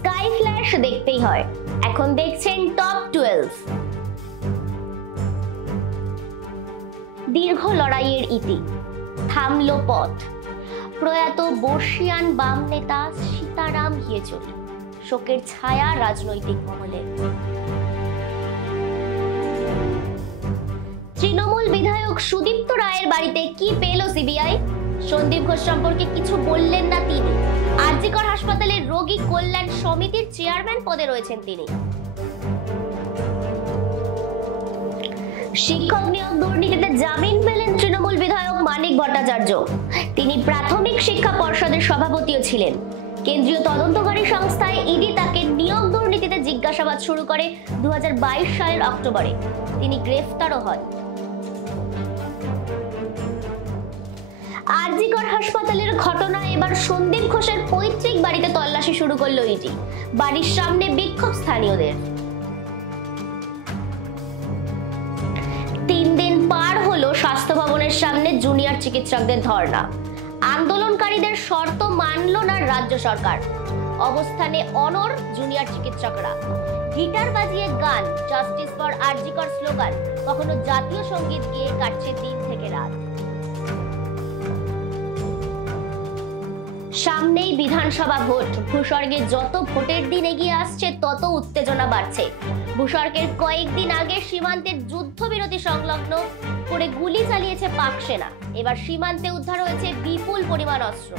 Sky flash দেখতেই হয়। এখন দেখছেন টপ 12। দীর্ঘ লড়াইয়ের ইতি, থামলো পথ। প্রয়াত বর্ষিয়ান বাম নেতা সীতারাম ইয়েচুরি, শোকের ছায়া রাজনৈতিক মহলে। তৃণমূল বিধায়ক সুদীপ্ত রায়ের বাড়িতে কি পেল সিবিআই? সন্দীপ ঘোষ সম্পর্কে কিছু বললেন না তিনি। আরজিকর হাসপাতালের রোগী কল্যাণ সমিতির চেয়ারম্যান পদে রয়েছেন তিনি। শিক্ষক নিয়োগ দুর্নীতিতে জামিন পেলেন তৃণমূল বিধায়ক মানিক ভট্টাচার্য। তিনি প্রাথমিক শিক্ষা পর্ষদের সভাপতিও ছিলেন। কেন্দ্রীয় তদন্তকারী সংস্থায় ইডি তাকে নিয়োগ দুর্নীতিতে জিজ্ঞাসাবাদ শুরু করে 2022 সালের অক্টোবরে। তিনি গ্রেফতারও হন। আরজিকর হাসপাতালের ঘটনা এবার সন্দীপ ঘোষের পৈতৃক বাড়িতে তল্লাশি শুরু করলো ইডি। বাড়ির সামনে বিক্ষোভ স্থানীয়দের। 3 দিন পার হলো স্বাস্থ্য ভবনের সামনে জুনিয়র চিকিৎসকদের ধর্ণা। আন্দোলনকারীদের শর্ত মানল না রাজ্য সরকার। অবস্থানে অনড় জুনিয়র চিকিৎসকরা। গিটার বাজিয়ে গান, জাস্টিস ফর আরজিকর স্লোগান, কখনো জাতীয় সঙ্গীত গেয়ে কাটছে দিন থেকে রাত। সামনেই বিধানসভা ভোট। ভূস্বর্গে যত ভোটের দিন এগিয়ে আসছে তত উত্তেজনা বাড়ছে। ভূস্বর্গের কয়েকদিন আগে সীমান্তের যুদ্ধবিরতি সংলগ্ন করে গুলি চালিয়েছে পাক সেনা। এবার সীমান্তে উদ্ধার হয়েছে বিপুল পরিমাণ অস্ত্র।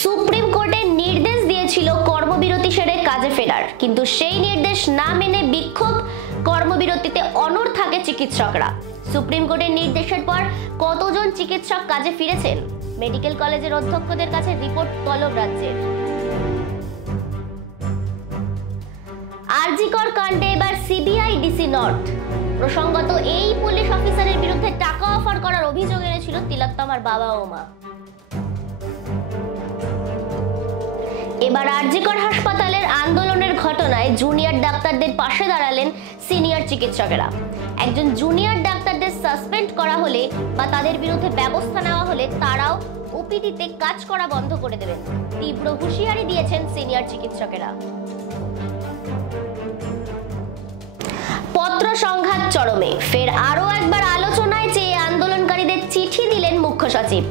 সুপ্রিম কোর্টের নির্দেশ দিয়েছিল কর্মবিরতি সেরে কাজে ফেরার, কিন্তু সেই নির্দেশ না মেনে বিক্ষোভ, কর্মবিরতিতে অনড় থাকে চিকিৎসকরা। সুপ্রিম কোর্টের নির্দেশের পর কতজন চিকিৎসক কাজে ফিরেছেন? মেডিকেল কলেজের অধ্যক্ষদের কাছে রিপোর্ট তলব রাজ্যের। আরজিকর কাণ্ডে এবার সিবিআই ডিসি নর্থ। প্রসঙ্গত এই পুলিশ অফিসারের বিরুদ্ধে টাকা অফার করার অভিযোগ এনেছিল তিলোত্তমার বাবা ও মা। এবার আরজিকর হাসপাতালের আন্দোলনের ঘটনায় জুনিয়র ডাক্তারদের পাশে দাঁড়ালেন সিনিয়র চিকিৎসকেরা। একজন জুনিয়র ডাক্তারদের সাসপেন্ড করা হলে বা তাদের বিরুদ্ধে ব্যবস্থা নেওয়া হলে তারাও ওপিডিতে কাজ করা বন্ধ করে দেবেন। তীব্র হুঁশিয়ারি দিয়েছেন সিনিয়র চিকিৎসকেরা। পত্র সংঘাত চরমে। ফের আরো একবার আলোচনায় চেয়ে আন্দোলনকারীদের চিঠি দিলেন মুখ্য সচিব।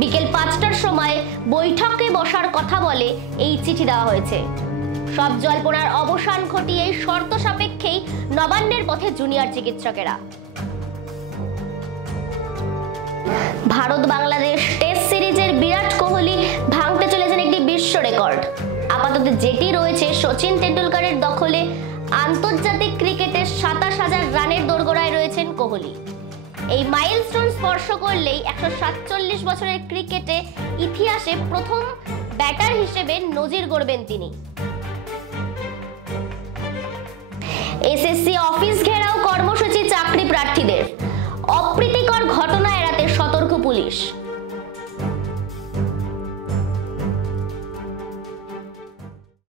বিকেল 5টার সময় বৈঠকে বসার কথা বলে এই চিঠি দেওয়া হয়েছে। সব জল্পনার অবসান ঘটিয়ে শর্ত সাপেক্ষেই নবান্নের পথে জুনিয়র চিকিৎসকেরা। ভারত বাংলাদেশ টেস্ট সিরিজের বিরাট কোহলি ভাঙতে চলেছেন একটি বিশ্ব রেকর্ড। আপাতত যেটি রয়েছে সচিন তেন্ডুলকরের দখলে। আন্তর্জাতিক ক্রিকেটে 27,000 রানের দোরগোড়ায় রয়েছেন কোহলি। এই মাইলস্টোন স্পর্শ করলেই 147 বছরের ক্রিকেটে ইতিহাসে প্রথম ব্যাটার হিসেবে নজির গড়বেন তিনি। এসএসসি অফিস ঘেরাও কর্মসূচি চাকরি প্রার্থীদের। অপ্রীতিকর ঘটনা এড়াতে সতর্ক পুলিশ।